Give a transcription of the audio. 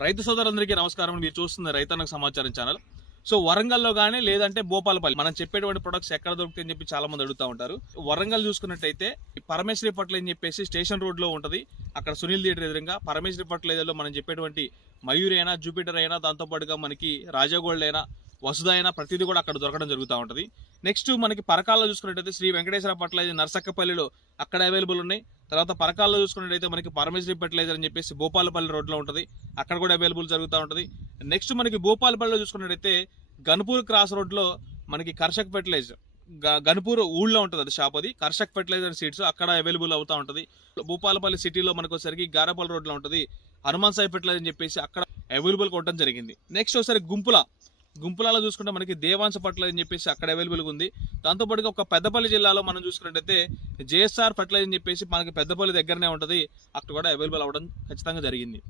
రైతు సోదరులందరికీ నమస్కారం. మీరు చూస్తుంది రైతన్నకు సమాచారం ఛానల్. సో వరంగల్లో కానీ లేదంటే భూపాలపల్లి మనం చెప్పేటువంటి ప్రొడక్ట్స్ ఎక్కడ దొరుకుతాయని చెప్పి చాలా మంది అడుగుతూ ఉంటారు. వరంగల్ చూసుకున్నట్టయితే పరమేశ్వరి పట్ల అని చెప్పేసి స్టేషన్ రోడ్ లో ఉంటది. అక్కడ సునీల్ థియేటర్ ఎదురుగా పరమేశ్వరి పట్ల ఏదో మనం చెప్పేటువంటి మయూరి అయినా, జూపిటర్ అయినా, దాంతో పాటుగా మనకి రాజాగోల్డ్ అయినా, వసుధ అయినా ప్రతిదీ కూడా అక్కడ దొరకడం జరుగుతూ ఉంటుంది. నెక్స్ట్ మనకి పరకాల్లో చూసుకున్నట్టయితే శ్రీ వెంకటేశ్వర ఫర్టిలైజర్ నర్సక్కపల్లిలో అక్కడ అవైలబుల్ ఉన్నాయి. తర్వాత పరకాల్లో చూసుకున్నట్టయితే మనకి పరమేశ్వరి ఫర్టిలైజర్ అని చెప్పేసి భూపాలపల్లి రోడ్లో ఉంటుంది, అక్కడ కూడా అవైలబుల్ జరుగుతూ ఉంటుంది. నెక్స్ట్ మనకి భూపాలపల్లిలో చూసుకున్నట్టయితే గన్పూర్ క్రాస్ రోడ్లో మనకి కర్షక్ ఫర్టిలైజర్ గన్పూర్ ఊళ్ళో ఉంటుంది, అది షాప్. అది కర్షక్ ఫర్టిలైజర్ సీడ్స్ అక్కడ అవైలబుల్ అవుతూ ఉంటుంది. భూపాలపల్లి సిటీలో మనకు వచ్చేసరికి గారపల్లి రోడ్లో ఉంటుంది హనుమాన్ సాయి ఫర్టిలైజర్ అని చెప్పేసి అక్కడ అవైలబుల్ కొట్టడం జరిగింది. నెక్స్ట్ ఒకసారి గుంపులలో చూసుకుంటే మనకి దేవాంశ ఫర్టిలైజర్ అని చెప్పేసి అక్కడ అవైలబుల్గా ఉంది. దాంతోపాటుగా ఒక పెద్దపల్లి జిల్లాలో మనం చూసుకున్నట్టయితే జేఎస్ఆర్ ఫర్టిలైజర్ అని చెప్పేసి మనకి పెద్దపల్లి దగ్గరనే ఉంటుంది, అక్కడ కూడా అవైలబుల్ అవ్వడం ఖచ్చితంగా జరిగింది.